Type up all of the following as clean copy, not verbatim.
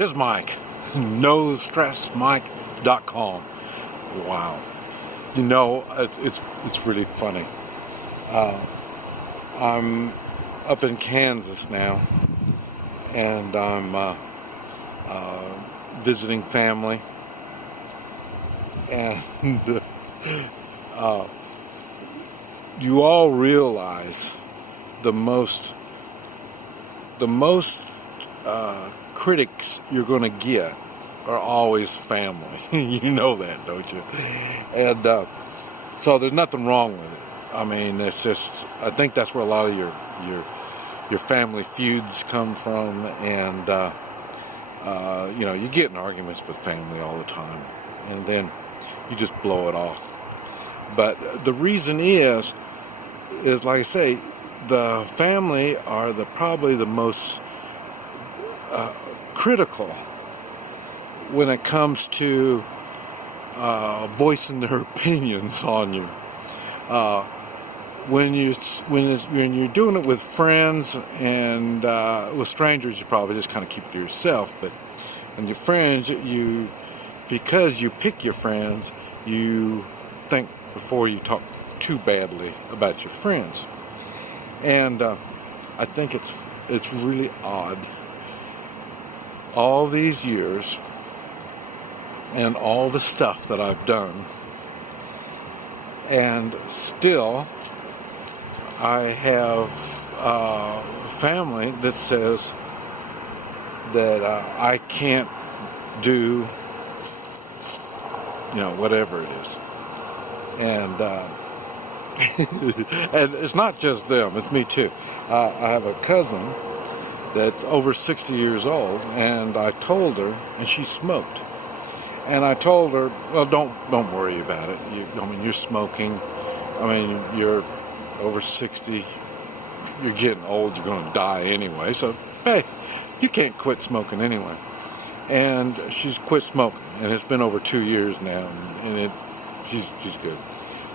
This is Mike. NoStressMike.com. Wow. You know, it's really funny. I'm up in Kansas now, and I'm visiting family, and you all realize the most critics you're going to get are always family. You know that, don't you? And so there's nothing wrong with it. I mean, it's just, I think that's where a lot of your family feuds come from, and you know, you get in arguments with family all the time, and then you just blow it off. But the reason is like I say, the family are probably the most critical when it comes to voicing their opinions on you. When you're doing it with friends and with strangers, you probably just kind of keep it to yourself. But when your friends, because you pick your friends, you think before you talk too badly about your friends. And I think it's really odd. All these years and all the stuff that I've done, and still I have family that says that I can't do, you know, whatever it is. And and it's not just them, it's me too. I have a cousin that's over 60 years old, and I told her, and she smoked. And I told her, well, don't worry about it. I mean, you're smoking. I mean, you're over 60. You're getting old. You're going to die anyway. So, hey, you can't quit smoking anyway. And she's quit smoking, and it's been over 2 years now, and she's good.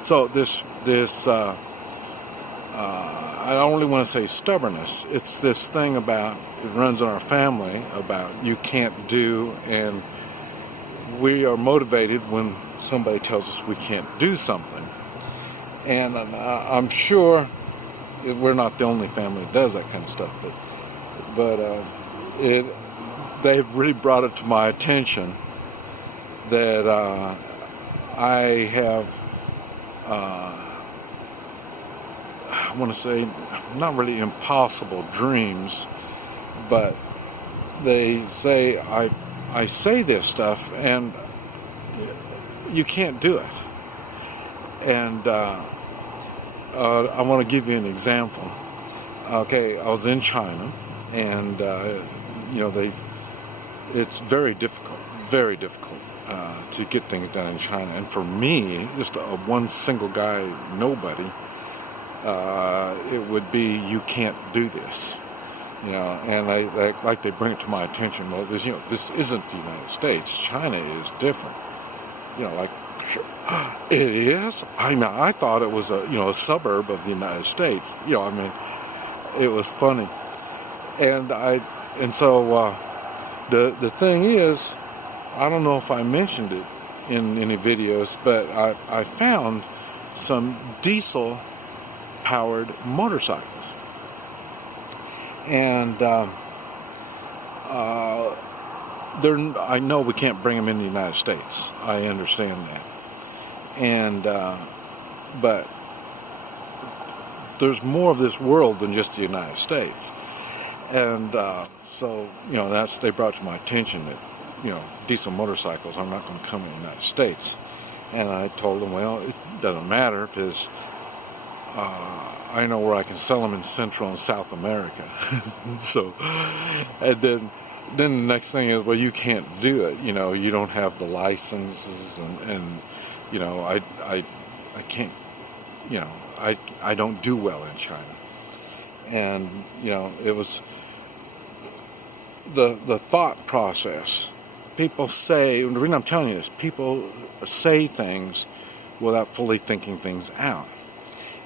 So I don't really want to say stubbornness. It's this thing about, it runs in our family about you can't do, and we are motivated when somebody tells us we can't do something. And I'm sure we're not the only family that does that kind of stuff, but they've really brought it to my attention that I have, I want to say, not really impossible dreams, but they say I say this stuff and you can't do it. And I want to give you an example. Okay, I was in China, and you know, it's very difficult to get things done in China. And for me, just one single guy, nobody, it would be, you can't do this. You know, and they bring it to my attention. Well, this isn't the United States. China is different. You know, like, it is. I mean, I thought it was a suburb of the United States. You know, I mean, it was funny. And so the thing is, I don't know if I mentioned it in any videos, but I found some diesel-powered motorcycles. And I know we can't bring them in the United States. I understand that. And but there's more of this world than just the United States. And so, you know, they brought to my attention that, you know, diesel motorcycles are not going to come in the United States. And I told them, well, it doesn't matter, because I know where I can sell them in Central and South America. So, and then the next thing is, well, you can't do it. You know, you don't have the licenses, and you know, I can't. You know, I don't do well in China. And you know, it was the thought process. People say, and the reason I'm telling you this, people say things without fully thinking things out.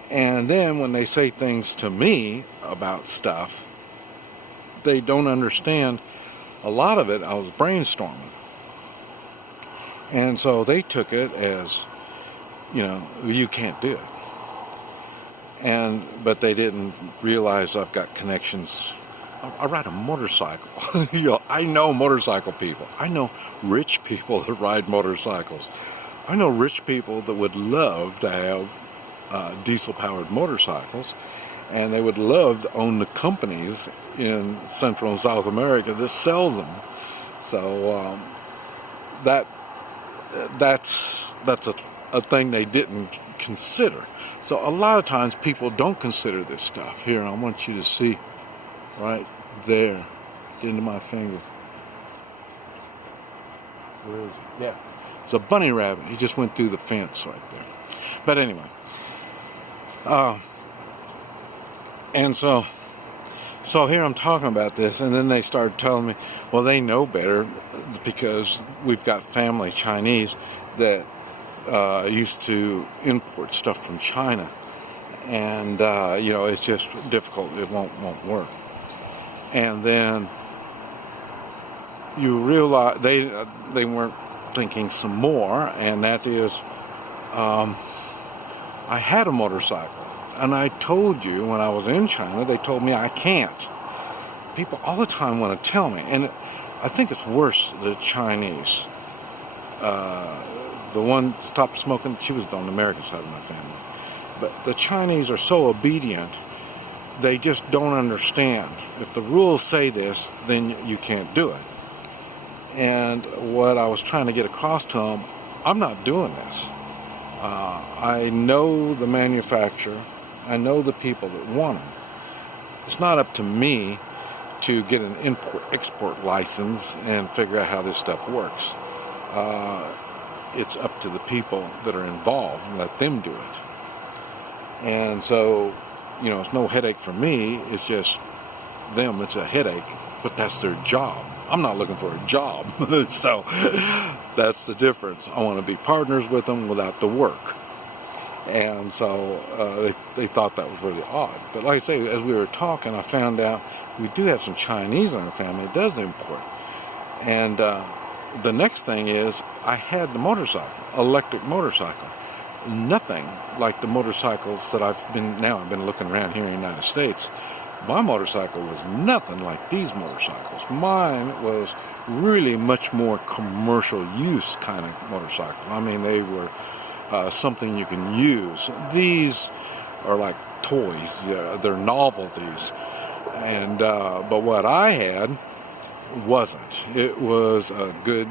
And then when they say things to me about stuff, they don't understand a lot of it I was brainstorming. And so they took it as, you can't do it. But they didn't realize I've got connections. I ride a motorcycle. I know motorcycle people. I know rich people that ride motorcycles. I know rich people that would love to have diesel-powered motorcycles, and they would love to own the companies in Central and South America that sells them. So that's a thing they didn't consider. So a lot of times people don't consider this stuff. Here, I want you to see right there, the end of my finger. Where is it? Yeah. It's a bunny rabbit. He just went through the fence right there. But anyway. And so here I'm talking about this, and then they started telling me, well, they know better because we've got family Chinese that used to import stuff from China, and it's just difficult. It won't work. And then you realize they weren't thinking some more, and that is, I had a motorcycle. And I told you when I was in China, they told me I can't. People all the time want to tell me. And I think it's worse, the Chinese. The one stopped smoking, she was on the American side of my family. But the Chinese are so obedient, they just don't understand. If the rules say this, then you can't do it. And what I was trying to get across to them, I'm not doing this. I know the manufacturer. I know the people that want them. It's not up to me to get an import-export license and figure out how this stuff works. It's up to the people that are involved and let them do it. And so, it's no headache for me. It's just them. It's a headache, but that's their job. I'm not looking for a job. So that's the difference. I want to be partners with them without the work. And so they thought that was really odd. But like I say, as we were talking, I found out we do have some Chinese in our family that does import. And the next thing is, I had the motorcycle, electric motorcycle. Nothing like the motorcycles that I've been looking around here in the United States. My motorcycle was nothing like these motorcycles. Mine was really much more commercial use kind of motorcycle. I mean, they were something you can use. These are like toys. They're novelties. And but what I had wasn't. It was a good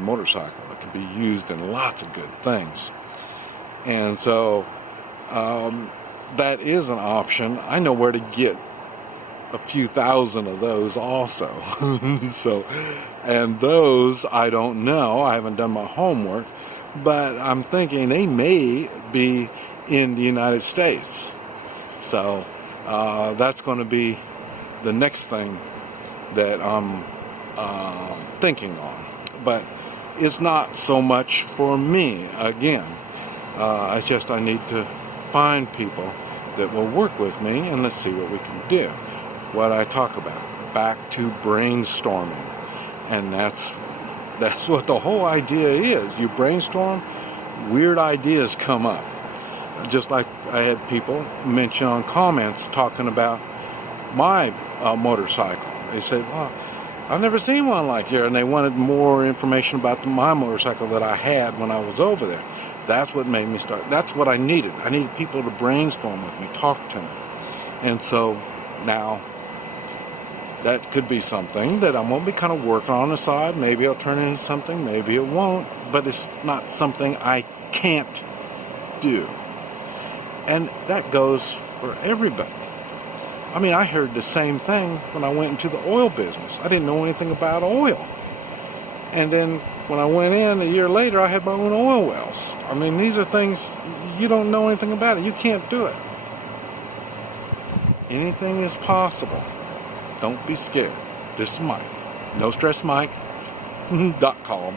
motorcycle. It could be used in lots of good things. And so that is an option. I know where to get a few thousand of those also. And those I don't know. I haven't done my homework, but I'm thinking they may be in the United States. So that's going to be the next thing that I'm thinking on. But it's not so much for me. Again, it's just I need to find people that will work with me, and let's see what we can do. What I talk about, back to brainstorming, and that's what the whole idea is. You brainstorm, weird ideas come up. Just like I had people mention on comments talking about my motorcycle. They said, well, I've never seen one like yours, and they wanted more information about my motorcycle that I had when I was over there. That's what made me start. That's what I needed. I needed people to brainstorm with me, talk to me. And so now that could be something that I'm going to be kind of working on the side. Maybe I'll turn it into something, maybe it won't. But it's not something I can't do. And that goes for everybody. I mean, I heard the same thing when I went into the oil business. I didn't know anything about oil. And then when I went in a year later, I had my own oil wells. I mean, these are things you don't know anything about it. You can't do it. Anything is possible. Don't be scared. This is Mike. NoStressMike.com.